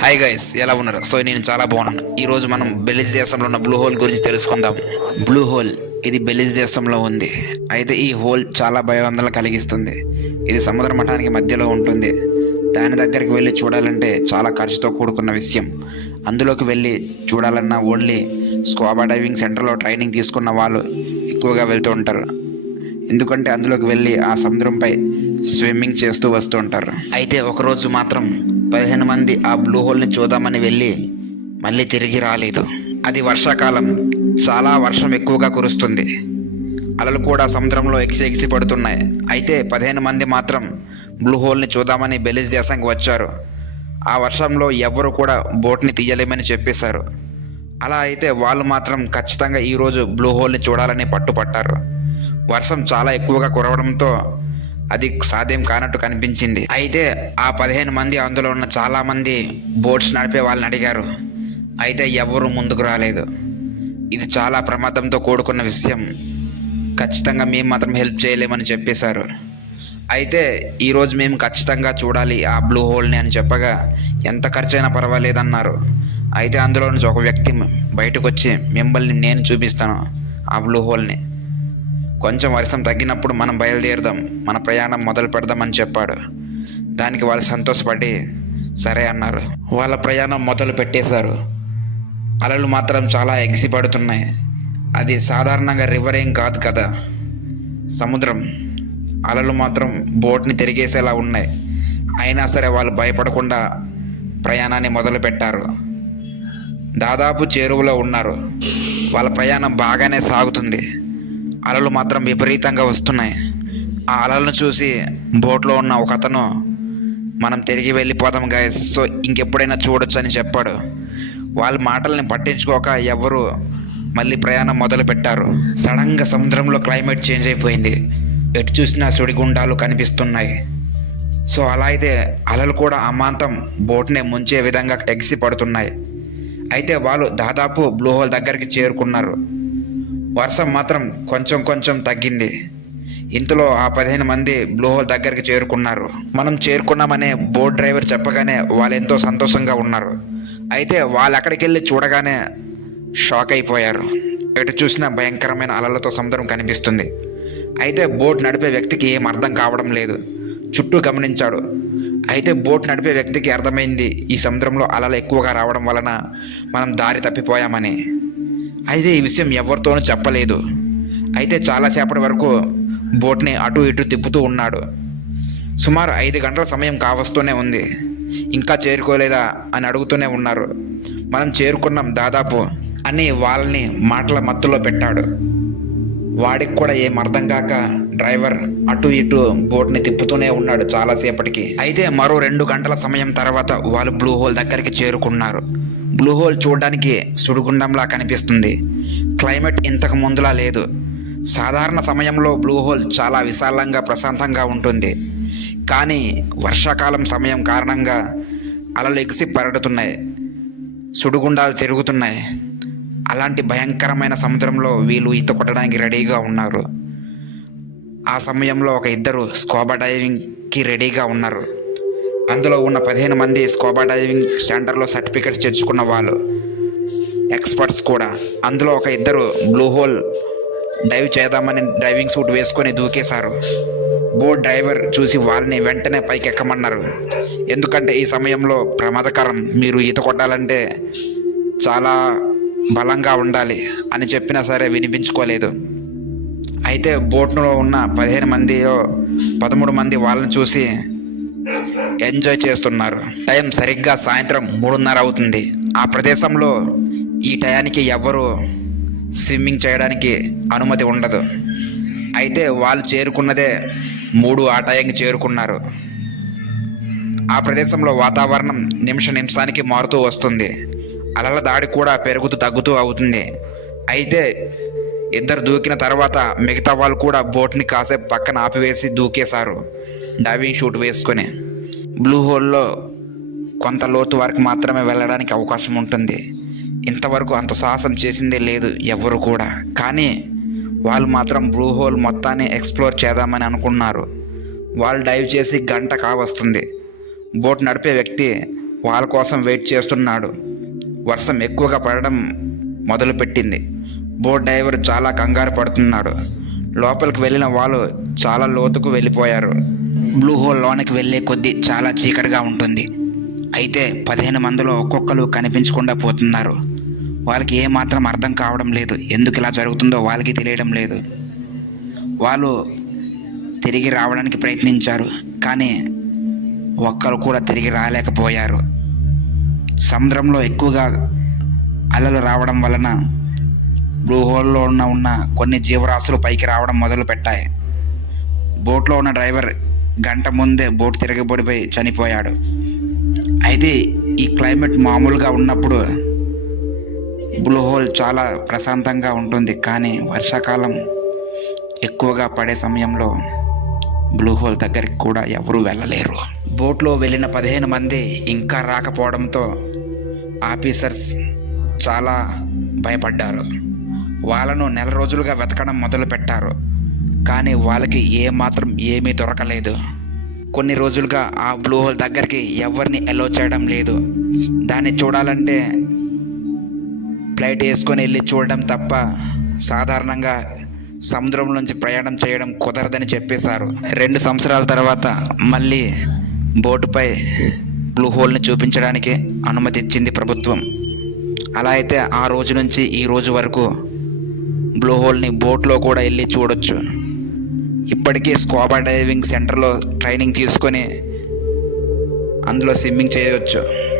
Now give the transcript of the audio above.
Hi guys ఎలా ఉన్నారు? So నేను చాలా బాగున్నాను. ఈరోజు మనం బెలిజ్ దేశంలో ఉన్న బ్లూ హోల్ గురించి తెలుసుకుందాం. బ్లూ హోల్ ఇది బెలిజ్ దేశంలో ఉంది. అయితే ఈ హోల్ చాలా భయవందనలు కలిగిస్తుంది. ఇది సముద్ర మఠానికి మధ్యలో ఉంటుంది. దాని దగ్గరికి వెళ్ళి చూడాలంటే చాలా ఖర్చుతో కూడుకున్న విషయం. అందులోకి వెళ్ళి చూడాలన్నా ఓన్లీ స్కోబా డైవింగ్ సెంటర్లో ట్రైనింగ్ తీసుకున్న వాళ్ళు ఎక్కువగా వెళ్తూ ఉంటారు. ఎందుకంటే అందులోకి వెళ్ళి ఆ సముద్రంపై స్విమ్మింగ్ చేస్తూ వస్తూ ఉంటారు. అయితే ఒకరోజు మాత్రం పదిహేను మంది ఆ బ్లూ హోల్ని చూద్దామని వెళ్ళి మళ్ళీ తిరిగి రాలేదు. అది వర్షాకాలం. చాలా వర్షం ఎక్కువగా కురుస్తుంది. అలలు కూడా సముద్రంలో ఎగిసి ఎగిసి పడుతున్నాయి. అయితే పదిహేను మంది మాత్రం బ్లూ హోల్ని చూద్దామని బెలిజ్ దేశానికి వచ్చారు. ఆ వర్షంలో ఎవ్వరు కూడా బోట్ని తీయలేమని చెప్పేశారు. అలా అయితే వాళ్ళు మాత్రం ఖచ్చితంగా ఈరోజు బ్లూ హోల్ని చూడాలని పట్టుపట్టారు. వర్షం చాలా ఎక్కువగా కురవడంతో అది సాధ్యం కానట్టు కనిపించింది. అయితే ఆ పదిహేను మంది అందులో ఉన్న చాలా మంది బోట్స్ నడిపే వాళ్ళని అడిగారు. అయితే ఎవ్వరూ ముందుకు రాలేదు. ఇది చాలా ప్రమాదంతో కూడుకున్న విషయం. ఖచ్చితంగా మేము మాత్రం హెల్ప్ చేయలేమని చెప్పేశారు. అయితే ఈరోజు మేము ఖచ్చితంగా చూడాలి ఆ బ్లూ హోల్ని అని చెప్పగా ఎంత ఖర్చైనా పర్వాలేదన్నారు. అయితే అందులో నుంచి ఒక వ్యక్తి బయటకు వచ్చి మిమ్మల్ని నేను చూపిస్తాను ఆ బ్లూ హోల్ని. కొంచెం వర్షం తగ్గినప్పుడు మనం బయలుదేరుదాం. మన ప్రయాణం మొదలు పెడదామని చెప్పాడు. దానికి వాళ్ళు సంతోషపడి సరే అన్నారు. వాళ్ళ ప్రయాణం మొదలు పెట్టేశారు. అలలు మాత్రం చాలా ఎగిసిపడుతున్నాయి. అది సాధారణంగా రివర్ ఏం కాదు కదా. సముద్రం. అలలు మాత్రం బోట్ని తిరిగేసేలా ఉన్నాయి. అయినా సరే వాళ్ళు భయపడకుండా ప్రయాణాన్ని మొదలు పెట్టారు. దాదాపు చేరువలో ఉన్నారు. వాళ్ళ ప్రయాణం బాగానే సాగుతుంది. అలలు మాత్రం విపరీతంగా వస్తున్నాయి. ఆ అలలను చూసి బోట్లో ఉన్న ఒక అతను మనం తిరిగి వెళ్ళిపోదాం గాయస్ సో ఇంకెప్పుడైనా చూడొచ్చు అని చెప్పాడు. వాళ్ళ మాటల్ని పట్టించుకోక ఎవరు మళ్ళీ ప్రయాణం మొదలు పెట్టారు సడన్గా సముద్రంలో క్లైమేట్ చేంజ్ అయిపోయింది. ఎటు చూసినా సుడిగుండాలు కనిపిస్తున్నాయి. సో అలా అయితే అలలు కూడా అమాంతం బోట్నే ముంచే విధంగా ఎగిసి పడుతున్నాయి. అయితే వాళ్ళు దాదాపు బ్లూ హోల్ దగ్గరికి చేరుకున్నారు. వర్షం మాత్రం కొంచెం కొంచెం తగ్గింది. ఇంతలో ఆ పదిహేను మంది బ్లూ హోల్ దగ్గరికి చేరుకున్నారు. మనం చేరుకున్నామనే బోట్ డ్రైవర్ చెప్పగానే వాళ్ళు ఎంతో సంతోషంగా ఉన్నారు. అయితే వాళ్ళు అక్కడికి వెళ్ళి చూడగానే షాక్ అయిపోయారు. ఎటు చూసినా భయంకరమైన అలలతో సముద్రం కనిపిస్తుంది. అయితే బోట్ నడిపే వ్యక్తికి ఏం అర్థం కావడం లేదు. చుట్టూ గమనించాడు. అయితే బోట్ నడిపే వ్యక్తికి అర్థమైంది ఈ సముద్రంలో అలలు ఎక్కువగా రావడం వలన మనం దారి తప్పిపోయామని. అయితే ఈ విషయం ఎవరితోనూ చెప్పలేదు. అయితే చాలాసేపటి వరకు బోట్ని అటు ఇటు తిప్పుతూ ఉన్నాడు. సుమారు ఐదు గంటల సమయం కావస్తూనే ఉంది. ఇంకా చేరుకోలేదా అని అడుగుతూనే ఉన్నారు. మనం చేరుకున్నాం దాదాపు అని వాళ్ళని మాటల మత్తులో పెట్టాడు. వాడికి కూడా ఏం అర్థం కాక డ్రైవర్ అటు ఇటు బోట్ని తిప్పుతూనే ఉన్నాడు చాలాసేపటికి. అయితే మరో రెండు గంటల సమయం తర్వాత వాళ్ళు బ్లూ హోల్ దగ్గరికి చేరుకున్నారు. బ్లూ హోల్ చూడడానికి సుడిగుండంలా కనిపిస్తుంది. క్లైమేట్ ఇంతకు ముందులా లేదు. సాధారణ సమయంలో బ్లూ హోల్ చాలా విశాలంగా ప్రశాంతంగా ఉంటుంది. కానీ వర్షాకాలం సమయం కారణంగా అలలు ఎగిసి పరడుతున్నాయి. సుడిగుండాలు తిరుగుతున్నాయి. అలాంటి భయంకరమైన సముద్రంలో వీళ్ళు ఈత కొట్టడానికి రెడీగా ఉన్నారు. ఆ సమయంలో ఒక ఇద్దరు స్కోబా డైవింగ్కి రెడీగా ఉన్నారు. అందులో ఉన్న పదిహేను మంది స్కోబా డైవింగ్ సెంటర్లో సర్టిఫికెట్స్ తెచ్చుకున్న వాళ్ళు. ఎక్స్పర్ట్స్ కూడా. అందులో ఒక ఇద్దరు బ్లూ హోల్ డైవ్ చేద్దామని డ్రైవింగ్ సూట్ వేసుకొని దూకేశారు. బోట్ డ్రైవర్ చూసి వారిని వెంటనే పైకి ఎక్కమన్నారు ఎందుకంటే ఈ సమయంలో ప్రమాదకరం. మీరు ఈత కొట్టాలంటే చాలా బలంగా ఉండాలి అని చెప్పినా సరే వినిపించుకోలేదు. అయితే బోట్లో ఉన్న పదిహేను మంది పదమూడు మంది వాళ్ళని చూసి ఎంజాయ్ చేస్తున్నారు. టైం సరిగ్గా సాయంత్రం మూడున్నర అవుతుంది. ఆ ప్రదేశంలో ఈ టయానికి ఎవ్వరు స్విమ్మింగ్ చేయడానికి అనుమతి ఉండదు. అయితే వాళ్ళు చేరుకున్నదే మూడు ఆ టయానికి చేరుకున్నారు. ఆ ప్రదేశంలో వాతావరణం నిమిష నిమిషానికి మారుతూ వస్తుంది. అలల దాడి కూడా పెరుగుతూ తగ్గుతూ అవుతుంది. అయితే ఇద్దరు దూకిన తర్వాత మిగతా వాళ్ళు కూడా బోట్ని కాసేపు పక్కన ఆపివేసి దూకేశారు. డైవింగ్ షూట్ వేసుకొని. బ్లూ హోల్లో కొంత లోతు వరకు మాత్రమే వెళ్ళడానికి అవకాశం ఉంటుంది. ఇంతవరకు అంత సాహసం చేసిందే లేదు ఎవరు కూడా. కానీ వాళ్ళు మాత్రం బ్లూ హోల్ మొత్తాన్ని ఎక్స్ప్లోర్ చేద్దామని అనుకున్నారు. వాళ్ళు డైవ్ చేసి గంట కావస్తుంది. బోట్ నడిపే వ్యక్తి వాళ్ళ కోసం వెయిట్ చేస్తున్నాడు. వర్షం ఎక్కువగా పడడం మొదలుపెట్టింది. బోట్ డ్రైవర్ చాలా కంగారు పడుతున్నాడు. లోపలికి వెళ్ళిన వాళ్ళు చాలా లోతుకు వెళ్ళిపోయారు. బ్లూ హోల్ లోనికి వెళ్ళే కొద్దీ చాలా చీకటిగా ఉంటుంది. అయితే పదిహేను మందిలో ఒక్కొక్కరు కనిపించకుండా పోతున్నారు. వాళ్ళకి ఏమాత్రం అర్థం కావడం లేదు. ఎందుకు ఇలా జరుగుతుందో వాళ్ళకి తెలియడం లేదు. వాళ్ళు తిరిగి రావడానికి ప్రయత్నించారు. కానీ ఒక్కరు కూడా తిరిగి రాలేకపోయారు. సముద్రంలో ఎక్కువగా అలలు రావడం వలన బ్లూ హోల్లో ఉన్న ఉన్న కొన్ని జీవరాశులు పైకి రావడం మొదలు పెట్టాయి బోట్లో ఉన్న డ్రైవర్ గంట ముందే బోట్ తిరగబడిపోయి చనిపోయాడు. అయితే ఈ క్లైమేట్ మామూలుగా ఉన్నప్పుడు బ్లూ హోల్ చాలా ప్రశాంతంగా ఉంటుంది. కానీ వర్షాకాలం ఎక్కువగా పడే సమయంలో బ్లూ హోల్ దగ్గరికి కూడా ఎవరూ వెళ్ళలేరు. బోట్లో వెళ్ళిన పదిహేను మంది ఇంకా రాకపోవడంతో ఆఫీసర్స్ చాలా భయపడ్డారు. వాళ్ళను నెల రోజులుగా వెతకడం మొదలుపెట్టారు. కానీ వాళ్ళకి ఏమాత్రం ఏమీ దొరకలేదు. కొన్ని రోజులుగా ఆ బ్లూ హోల్ దగ్గరికి ఎవరిని అలో చేయడం లేదు. దాన్ని చూడాలంటే ఫ్లైట్ వేసుకొని వెళ్ళి చూడడం తప్ప సాధారణంగా సముద్రం నుంచి ప్రయాణం చేయడం కుదరదని చెప్పేశారు. రెండు సంవత్సరాల తర్వాత మళ్ళీ బోటుపై బ్లూ హోల్ని చూపించడానికి అనుమతి ఇచ్చింది ప్రభుత్వం. అలా అయితే ఆ రోజు నుంచి ఈ రోజు వరకు బ్లూ హోల్ని బోట్లో కూడా వెళ్ళి చూడొచ్చు. ఇప్పటికీ స్కోబా డైవింగ్ సెంటర్లో ట్రైనింగ్ తీసుకొని అందులో స్విమ్మింగ్ చేయవచ్చు